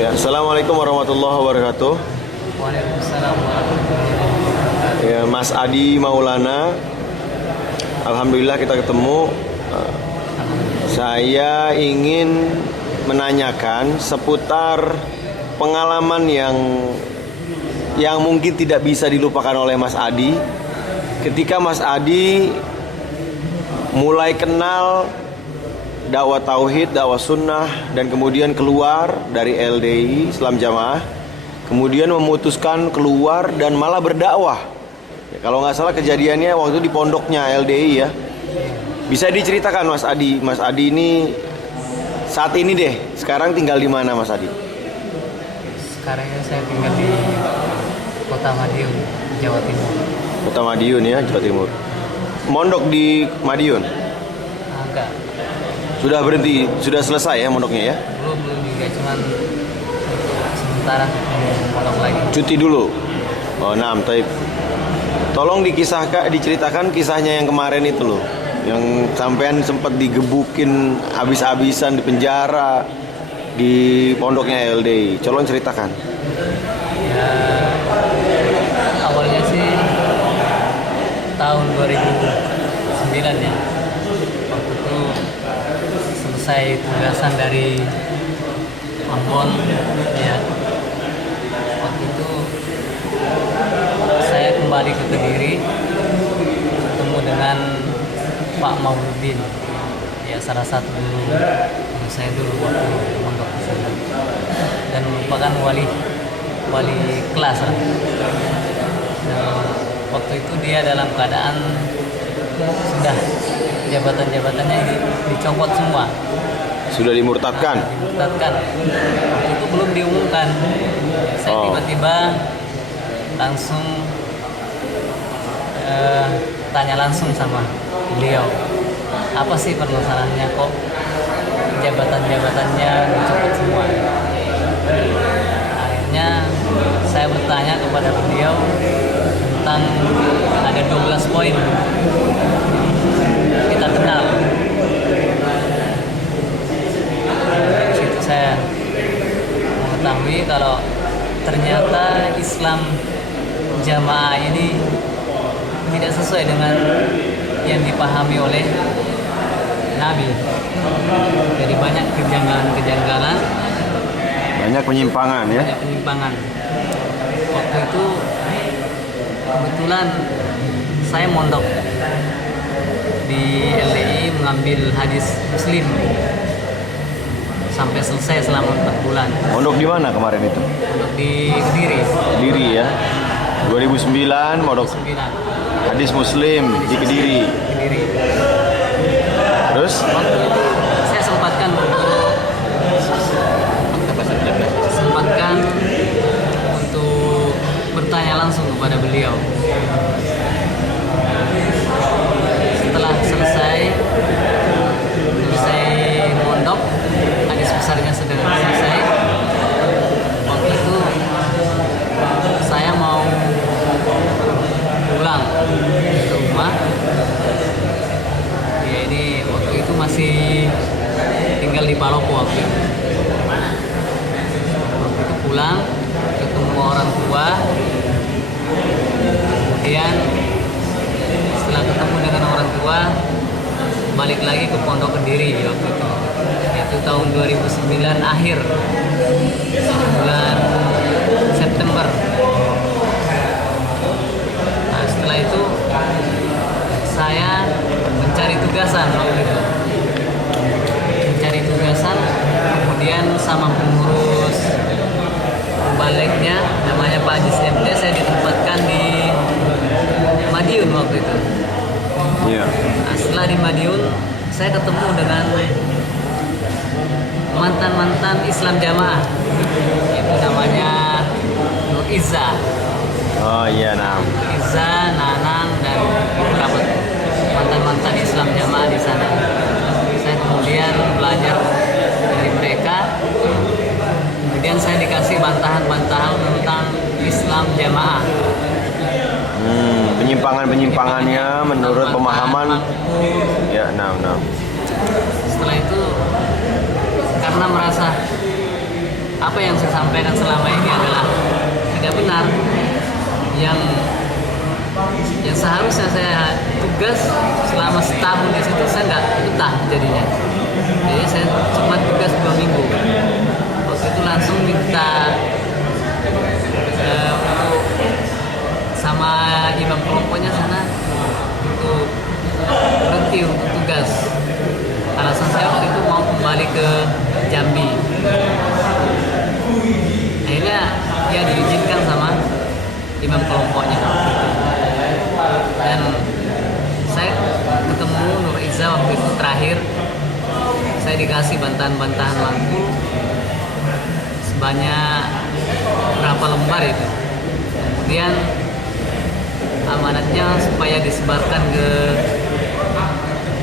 Ya, Assalamualaikum warahmatullahi wabarakatuh. Waalaikumsalam warahmatullahi wabarakatuh. Ya, Mas Adi Maulana. Alhamdulillah kita ketemu. Saya ingin menanyakan seputar pengalaman yang mungkin tidak bisa dilupakan oleh Mas Adi ketika Mas Adi mulai kenal dakwah tauhid, dakwah sunnah, dan kemudian keluar dari LDI Islam Jamaah, kemudian memutuskan keluar dan malah berdakwah. Ya, kalau nggak salah kejadiannya waktu di pondoknya LDI ya. Bisa diceritakan Mas Adi? Mas Adi ini saat ini deh, sekarang tinggal di mana Mas Adi? Sekarang ini saya tinggal di Kota Madiun, Jawa Timur. Kota Madiun ya, Jawa Timur. Mondok di Madiun? Enggak, Sudah berhenti, sudah selesai ya mondoknya ya? belum juga, cuman sementara mondok lagi. Cuti dulu. Oh, nah, taib. Tolong diceritakan kisahnya yang kemarin itu loh, yang sampean sempat digebukin habis-habisan di penjara di pondoknya LDI. Tolong ceritakan. Ya, awalnya sih tahun 2009 ya. Waktu itu selesai tugasan dari Ambon ya. Waktu itu saya kembali ke Kediri, ketemu dengan Pak Mauludin, ya salah satu guru saya dulu waktu mondok di sana, dan merupakan wali kelas lah. Dan waktu itu dia dalam keadaan sudah jabatan-jabatannya dicopot semua. Sudah dimurtadkan? Dimurtadkan. Waktu itu belum diumumkan. Saya tiba-tiba langsung tanya langsung sama beliau, apa sih permasalahannya kok jabatan-jabatannya dicopot semua. Akhirnya saya bertanya kepada beliau tentang ada 12 poin kita kenal. Dari situ saya mengetahui kalau ternyata Islam Jamaah ini tidak sesuai dengan yang dipahami oleh Nabi. Jadi banyak kejanggalan, Banyak penyimpangan ya? banyak penyimpangan. Waktu itu kebetulan saya mondok di LDI mengambil hadis Muslim sampai selesai selama 4 bulan. Mondok di mana kemarin itu? Mondok di Kediri. Kediri ya? 2009 mondok 9. hadis Muslim di Kediri. Kediri. Terus? Waktu itu saya sempatkan untuk bertanya langsung kepada beliau. Setelah selesai mondok, hadis besarnya sudah selesai. Waktu itu saya mau pulang ke rumah. Ya, ini waktu itu masih tinggal di Palopo waktu itu. Waktu itu pulang, ketemu orang tua. Kemudian setelah ketemu dengan orang tua, balik lagi ke Pondok Kediri waktu itu. Itu tahun 2009 akhir, bulan September. Nah, setelah itu saya mencari tugasan waktu itu. Mencari tugasan, kemudian sama pengurus baliknya namanya Pak Ajis MT, saya ditempatkan di Madiun waktu itu. Iya. Nah, setelah di Madiun, saya ketemu dengan mantan Islam Jamaah, itu namanya Nur Iza. Oh iya, nah. Iza, Nanang, dan beberapa mantan Islam Jamaah di sana. Saya kemudian belajar dari mereka. Kemudian saya dikasih bantahan-bantahan tentang Islam Jamaah. Penyimpangannya menurut pemahaman. Ya, nah. Setelah itu karena merasa apa yang saya sampaikan selama ini adalah tidak benar. Yang seharusnya saya tugas selama setahun di situ, saya nggak betah jadinya. Jadi saya cuma tugas 2 minggu. Waktu itu langsung minta untuk sama imam kelompoknya sana untuk berhenti untuk tugas. Alasan saya waktu itu mau kembali ke Jambi. Akhirnya dia diizinkan sama imam kelompoknya. Dan saya ketemu Nur Iza waktu itu terakhir. Saya dikasih bantahan-bantahan lampu sebanyak berapa lembar itu. Kemudian amanatnya supaya disebarkan ke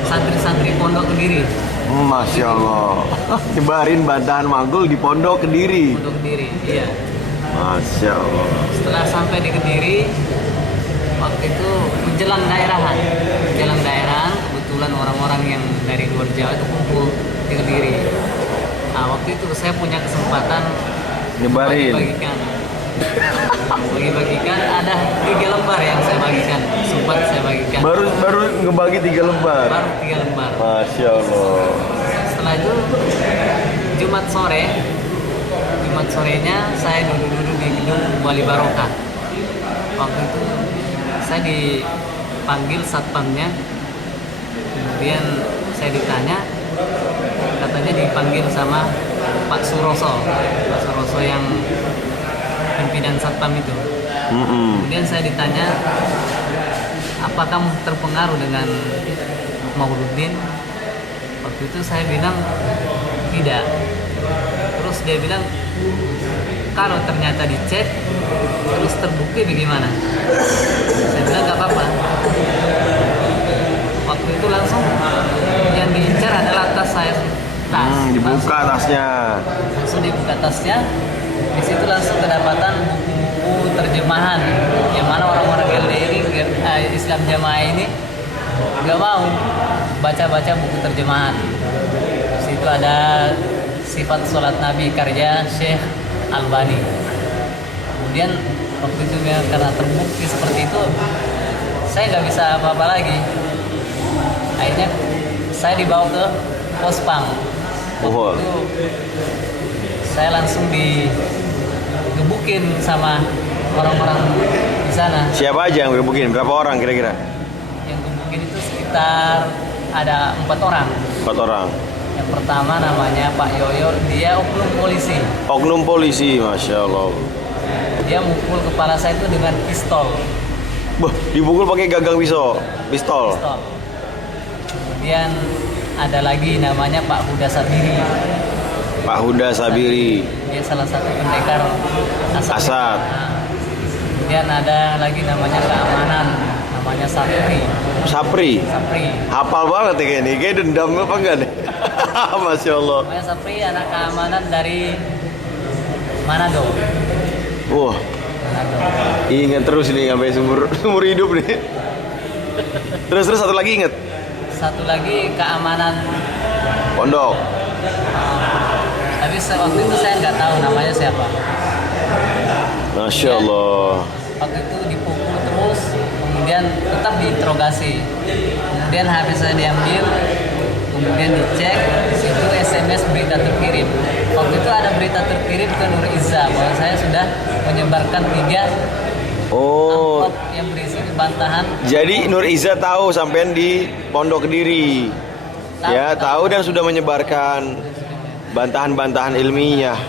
santri-santri Pondok Kediri. Masya Allah. Nyebarin bantahan magul di Pondok Kediri. Pondok Kediri, iya. Masya Allah. Setelah sampai di Kediri, waktu itu menjelang daerahan, kebetulan orang-orang yang dari luar Jawa itu kumpul di Kediri. Nah, waktu itu saya punya kesempatan Nyebarin. Bagi-bagikan ada 3 lembar yang saya bagikan, sempat saya bagikan. Baru ngebagi 3 lembar. Baru 3 lembar. Masya Allah. Setelah itu Jumat sorenya saya duduk-duduk di gedung Wali Barokah. Waktu itu saya dipanggil satpamnya, kemudian saya ditanya, katanya dipanggil sama Pak Suroso yang pimpinan satpam itu. Kemudian saya ditanya, apa kamu terpengaruh dengan Mauluddin? Waktu itu saya bilang tidak. Terus dia bilang, kalau ternyata dicek terus terbukti bagaimana? Saya bilang nggak apa-apa. Waktu itu langsung yang diincar adalah tas saya. Dibuka tasnya. Langsung dibuka tasnya. Di situ langsung kedapatan buku-buku terjemahan yang mana orang-orang LDI Islam Jamaah ini nggak mau baca-baca buku terjemahan. Di situ ada Sifat Sholat Nabi karya Syekh Albani. Kemudian waktu itu karena terbukti seperti itu, saya nggak bisa apa-apa lagi. Akhirnya saya dibawa ke Pospang. Waktu itu saya langsung digebukin sama orang-orang di sana. Siapa aja yang gebukin? Berapa orang kira-kira? Yang gebukin itu sekitar ada 4 orang. 4 orang. Yang pertama namanya Pak Yoyo, dia oknum polisi. Oknum polisi, Masya Allah. Dia mukul kepala saya itu dengan pistol. Dipukul pakai gagang pistol. Kemudian ada lagi namanya Pak Huda Sabiri. Pak Huda Sabiri. Dia salah satu pendekar Asad. Nah, kemudian ada lagi namanya keamanan, namanya Sapri. Hafal banget ya kayak ini. Kayak dendam apa enggak nih? Masya Allah. Namanya Sapri, anak keamanan dari Manado. Wah. Manado. Ingat terus nih sampai seumur hidup nih. Terus satu lagi ingat. Satu lagi keamanan Pondok. Tapi waktu itu saya nggak tahu namanya siapa. Masya Allah. Waktu itu dipukul terus, kemudian tetap diinterogasi. Kemudian HP saya diambil, kemudian dicek, di situ SMS berita terkirim. Waktu itu ada berita terkirim ke Nur Iza bahwa saya sudah menyebarkan 3 amplop yang berisi bantahan. Jadi Nur Iza tahu sampean di Pondok Kediri. Tahu dan sudah menyebarkan bantahan-bantahan ilmiah.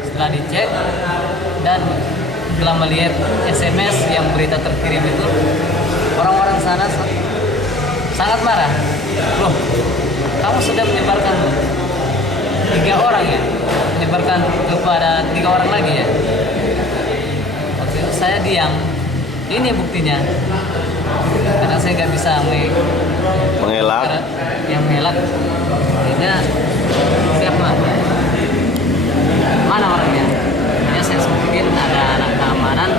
Setelah dicek dan setelah melihat SMS yang berita terkirim itu, orang-orang sana sangat marah. Loh, kamu sudah menyebarkan 3 orang ya? Menyebarkan kepada 3 orang lagi ya? Waktu itu saya diam. Ini buktinya. Karena saya nggak bisa mengelak. Yang mengelak. Akhirnya siapa? Mana orangnya? Ya saya sebutin ada anak keamanan,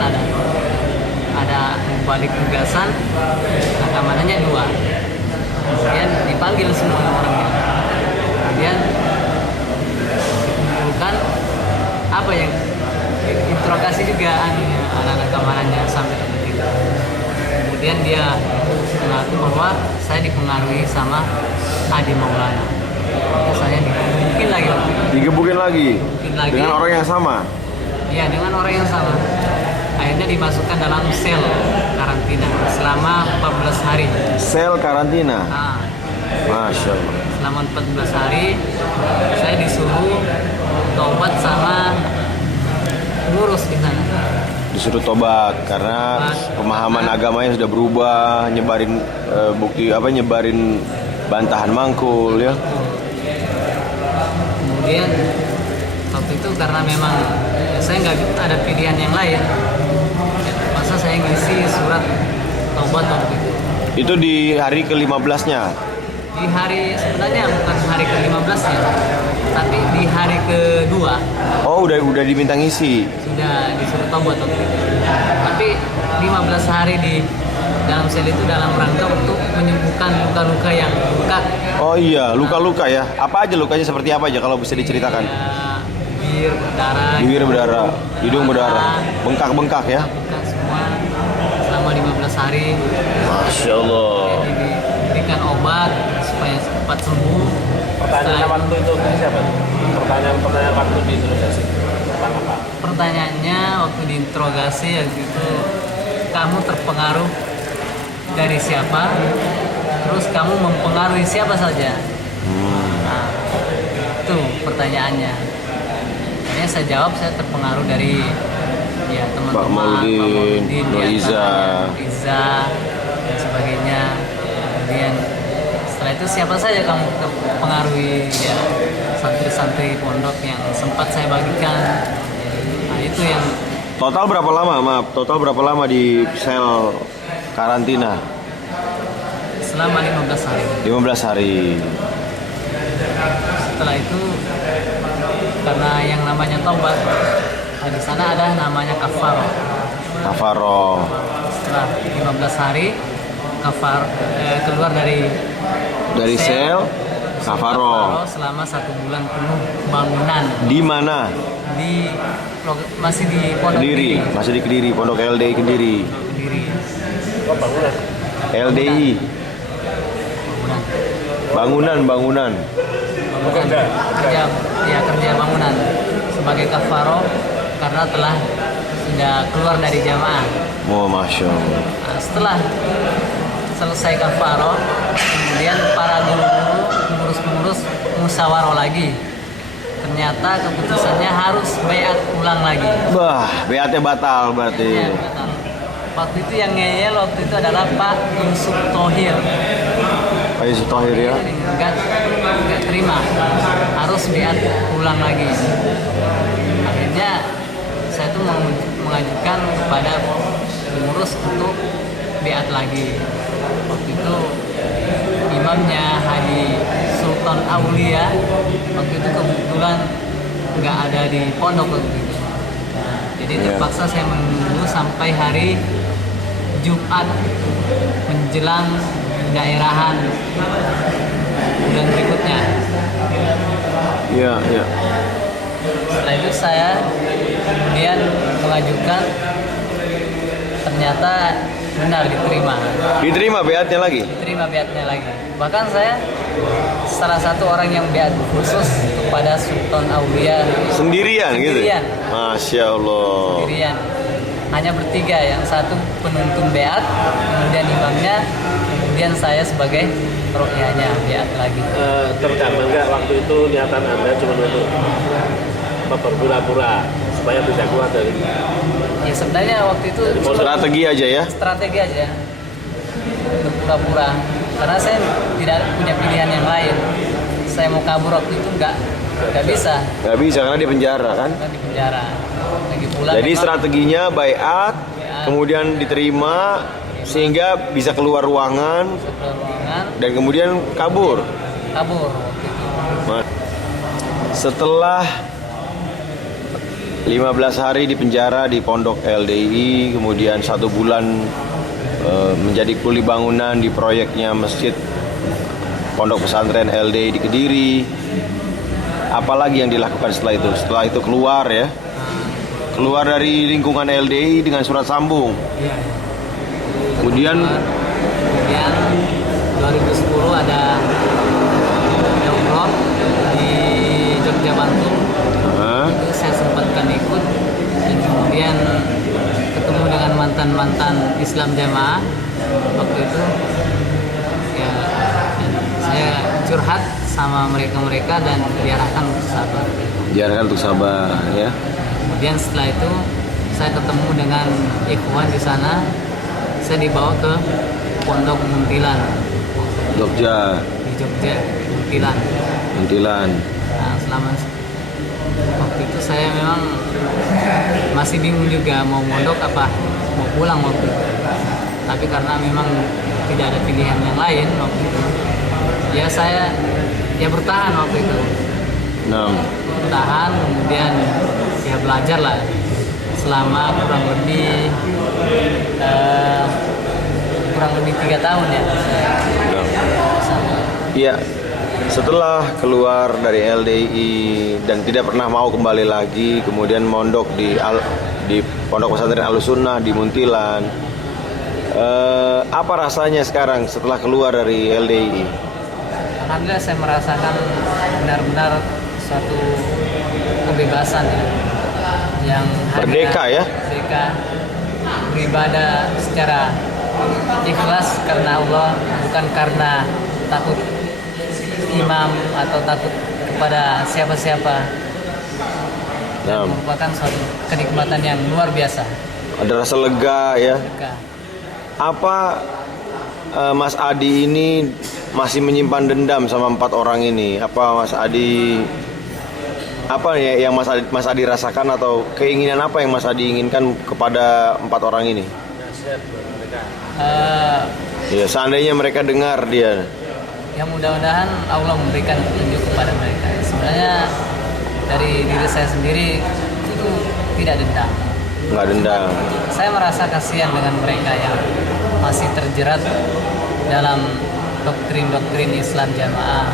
ada balik tugasan, anak keamanannya 2. Kemudian dipanggil semua orangnya. Kemudian dikumpulkan, saya dipengaruhi sama Adi Maulana. Ya, saya digebukin lagi waktu itu. Digebukin lagi. Digebukin lagi. Dengan orang yang sama. Iya, dengan orang yang sama. Akhirnya dimasukkan dalam sel karantina selama 14 hari. Sel karantina. Nah, Masya Allah. selama 14 hari saya disuruh tobat sama pengurus di sana. Disuruh tobat karena pemahaman agamanya sudah berubah, nyebarin nyebarin bantahan mangkul ya. Kemudian waktu itu karena memang saya nggak ada pilihan yang lain, masa saya ngisi surat taubat waktu itu. Itu di hari ke-15-nya. Di hari sebenarnya bukan hari ke-15-nya, tapi di hari kedua Oh, udah diminta ngisi. sudah disuruh taubat waktu itu. Tapi 15 hari di dalam sel itu dalam rangka untuk menyembuhkan luka-luka yang bekat. Oh iya, luka-luka ya. Apa aja lukanya, seperti apa aja kalau bisa diceritakan? Ya, bibir berdarah, Bibir berdarah, hidung berdarah, bengkak-bengkak ya. bekas semua selama 15 hari. Masya Allah. Diberikan obat supaya cepat sembuh. Pertanyaan Setelah- waktu itu siapa? Pertanyaan waktu di interogasi tentang apa? Pertanyaannya waktu diinterogasi waktu itu, kamu terpengaruh dari siapa? Terus kamu mempengaruhi siapa saja? Nah, itu pertanyaannya. Akhirnya saya jawab saya terpengaruh dari ya teman-teman, Pak Mauludin, Nur Iza. Iza dan sebagainya. Kemudian setelah itu siapa saja kamu terpengaruhi ya santri-santri pondok yang sempat saya bagikan. Nah, itu yang Total berapa lama, maaf, total berapa lama di sel karantina? selama 15 hari. 15 hari. Setelah itu karena yang namanya taubat, di sana ada namanya kafaroh. Kafaroh. Setelah 15 hari keluar dari Sel kafaroh. selama 1 bulan penuh bangunan Di mana? masih di Pondok Kediri, masih di Kediri, Pondok LDI Kediri. Kediri. Oh, bangunan. LDI, Bangunan. bangunan. Bekerja. Kerja bangunan sebagai kafaroh karena telah sudah keluar dari jamaah. Oh, Masya Allah. Nah, setelah selesai kafaroh, kemudian para guru-guru, pengurus-pengurus musyawarah lagi. Ternyata keputusannya harus baiat ulang lagi. Bah, beatnya batal berarti. Ya, betul. Waktu itu yang ngeyel waktu itu adalah Pak Yusuf Thohir. Pak Yusuf Thohir ya. Enggak terima, harus baiat ulang lagi. Akhirnya saya tuh mengajukan kepada pengurus untuk baiat lagi. Waktu itu imamnya Haji Sultan Aulia waktu itu kebetulan nggak ada di pondok waktu itu. Jadi terpaksa saya menunggu sampai hari Jumat menjelang daerahan bulan berikutnya. Iya, iya. Setelah itu saya kemudian mengajukan, ternyata benar diterima. Diterima beatnya lagi. Diterima beatnya lagi. Bahkan saya salah satu orang yang beat khusus kepada Sultan Aulia Sendirian gitu. Sendirian. Masya Allah. sendirian. Hanya bertiga, yang satu penuntun beat, kemudian imamnya, kemudian saya sebagai rokyahnya beat lagi. Tergambar nggak waktu itu niatan Anda cuma untuk berpura-pura supaya bisa keluar dari Ya sebenarnya waktu itu Strategi aja ya. strategi aja, berpura-pura. Karena saya tidak punya pilihan yang lain. Saya mau kabur waktu itu nggak bisa, Gak bisa karena di penjara kan. karena di penjara. Lagi pula Jadi memang strateginya baiat, kemudian diterima sehingga bisa keluar ruangan keluar ruangan, dan kemudian kabur. kabur waktu itu. Nah, setelah 15 hari di penjara di Pondok LDI, kemudian 1 bulan menjadi kuli bangunan di proyeknya Masjid Pondok Pesantren LDI di Kediri. Apalagi yang dilakukan setelah itu? Setelah itu keluar ya, keluar dari lingkungan LDI dengan surat sambung. Kemudian Kemudian 2010 ada umroh di Jogja Bantul. Hah? Itu saya sempatkan ikut dan kemudian ketemu dengan mantan Islam jamaah waktu itu ya, dan saya curhat sama mereka dan diarahkan untuk sabar. Diarahkan untuk sabar ya. Kemudian setelah itu saya ketemu dengan ikhwan di sana. Saya dibawa ke Pondok Muntilan Jogja, di Jogja, Muntilan. Nah, selama waktu itu saya memang masih bingung juga mau mondok apa mau pulang waktu itu. Tapi karena memang tidak ada pilihan yang lain waktu itu, ya saya bertahan waktu itu. Bertahan, kemudian ya belajar lah selama kurang lebih 3 tahun ya. Iya. Setelah keluar dari LDI dan tidak pernah mau kembali lagi, kemudian mondok di Pondok Pesantren Ahlussunnah di Muntilan. Apa rasanya sekarang setelah keluar dari LDI? Alhamdulillah saya merasakan benar-benar suatu kebebasan ya, yang Merdeka ya? Merdeka beribadah secara ikhlas karena Allah, bukan karena takut imam atau takut kepada siapa-siapa. Dan merupakan suatu kenikmatan yang luar biasa. Ada rasa lega ya. Lega. Apa Mas Adi ini masih menyimpan dendam sama 4 orang ini? Apa Mas Adi yang Mas Adi rasakan atau keinginan apa yang Mas Adi inginkan kepada 4 orang ini? Ya, seandainya mereka dengar dia. Ya mudah-mudahan Allah memberikan petunjuk kepada mereka. Sebenarnya dari diri saya sendiri itu tidak dendam. Nggak dendam. Saya merasa kasihan dengan mereka yang masih terjerat dalam doktrin Islam jamaah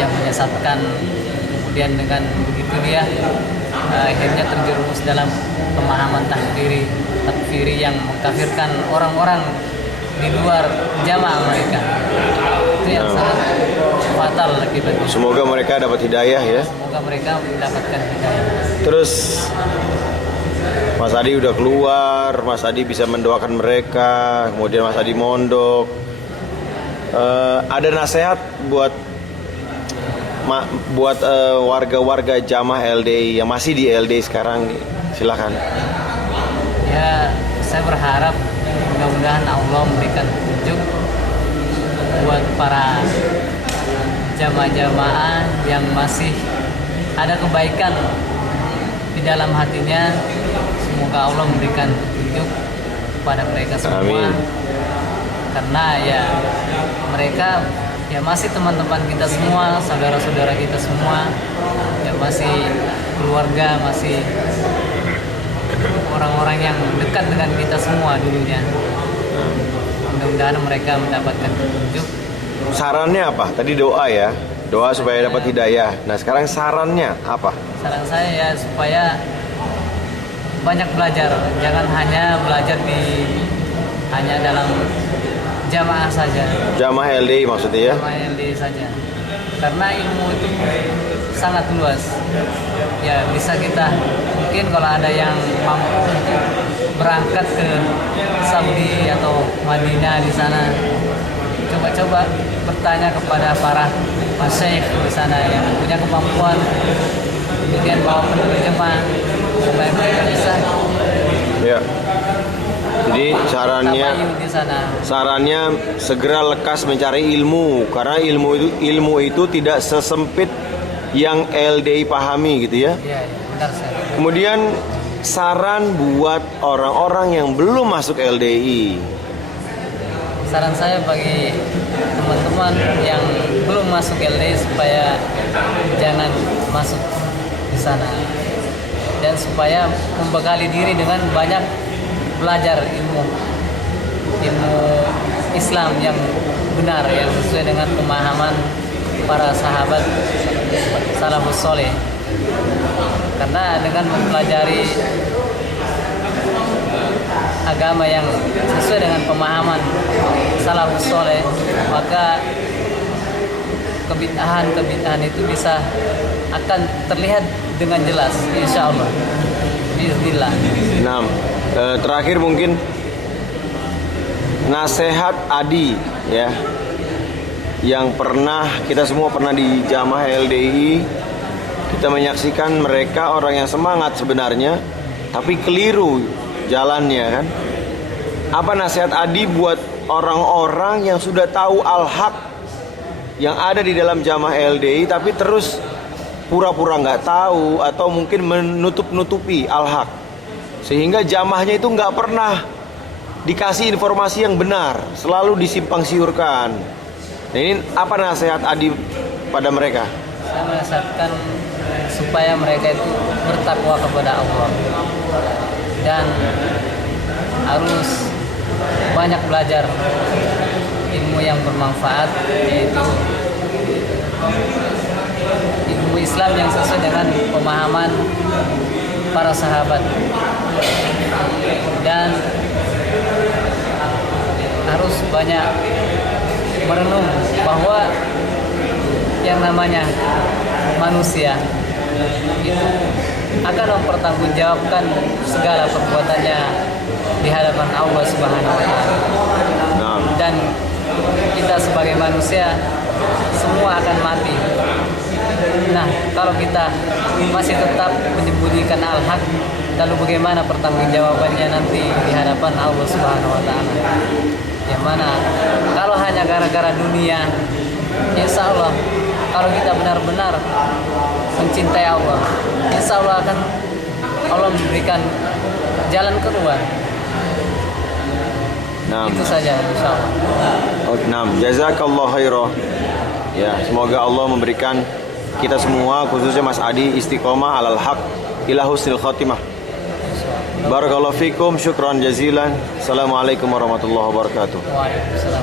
yang menyesatkan, kemudian dengan begitu dia akhirnya terjerumus dalam pemahaman takfiri yang mengkafirkan orang-orang di luar jamaah mereka. Itu yang sangat fatal akibatnya. Semoga mereka dapat hidayah ya. Semoga mereka mendapatkan hidayah. Terus Mas Adi udah keluar, Mas Adi bisa mendoakan mereka, kemudian Mas Adi mondok. Ada nasihat buat warga-warga jamaah LDI yang masih di LDI sekarang, silakan. Ya, saya berharap mudah-mudahan Allah memberikan petunjuk buat para jamaah-jamaah yang masih ada kebaikan di dalam hatinya. Semoga Allah memberikan petunjuk kepada mereka semua. Amin. Karena ya mereka ya masih teman-teman kita semua, saudara-saudara kita semua, ya masih keluarga, masih orang-orang yang dekat dengan kita semua dulunya. Mudah-mudahan mereka mendapatkan petunjuk. Sarannya apa? Tadi doa ya, doa supaya dapat hidayah. Nah sekarang sarannya apa? Saran saya ya supaya banyak belajar, jangan hanya belajar hanya dalam jamaah saja. Jamaah LDI maksudnya ya? Jamaah LDI saja. Karena ilmu itu sangat luas. Ya bisa kita mungkin kalau ada yang mampu untuk berangkat ke Saudi atau Madinah di sana, coba-coba bertanya kepada para masyayikh di sana yang punya kemampuan, kemudian bawa penerjemah supaya mereka bisa. Ya. Jadi sarannya segera lekas mencari ilmu, karena ilmu itu tidak sesempit yang LDI pahami gitu ya. Iya, benar sekali. Kemudian saran buat orang-orang yang belum masuk LDI. Saran saya bagi teman-teman yang belum masuk LDI supaya jangan masuk di sana dan supaya membekali diri dengan banyak belajar ilmu Islam yang benar, yang sesuai dengan pemahaman para sahabat salafus soleh. Karena dengan mempelajari agama yang sesuai dengan pemahaman salafus soleh, maka kebid'ahan itu bisa akan terlihat dengan jelas, insya Allah. Bismillah. Nah, terakhir mungkin nasihat Adi ya, yang kita semua pernah di Jamaah LDI, kita menyaksikan mereka orang yang semangat sebenarnya, tapi keliru jalannya kan. Apa nasihat Adi buat orang-orang yang sudah tahu al-haq yang ada di dalam Jamaah LDI tapi terus pura-pura nggak tahu atau mungkin menutup-nutupi al-haq, sehingga jamaahnya itu nggak pernah dikasih informasi yang benar, selalu disimpang siurkan. Nah, ini apa nasihat Adi pada mereka? Saya menasihatkan supaya mereka itu bertakwa kepada Allah dan harus banyak belajar ilmu yang bermanfaat, yaitu ilmu Islam yang sesuai dengan pemahaman para sahabat, dan harus banyak merenung bahwa yang namanya manusia itu akan mempertanggungjawabkan segala perbuatannya di hadapan Allah Subhanahu wa Ta'ala. Dan kita sebagai manusia semua akan mati. Nah, kalau kita masih tetap menyembunyikan al-haq, lalu bagaimana pertanggungjawabannya nanti di hadapan Allah Subhanahu wa Ta'ala? Yang mana kalau hanya gara-gara dunia, insya Allah kalau kita benar-benar mencintai Allah, insya Allah akan Allah memberikan jalan keluar. Itu saja, insya Allah. Jazakallah khairah. Ya, semoga Allah memberikan kita semua, khususnya Mas Adi, istiqomah alal haq ila husnil khatimah. Barakallahu fikum, syukran jazilan. Assalamualaikum warahmatullahi wabarakatuh. Waalaikumsalam.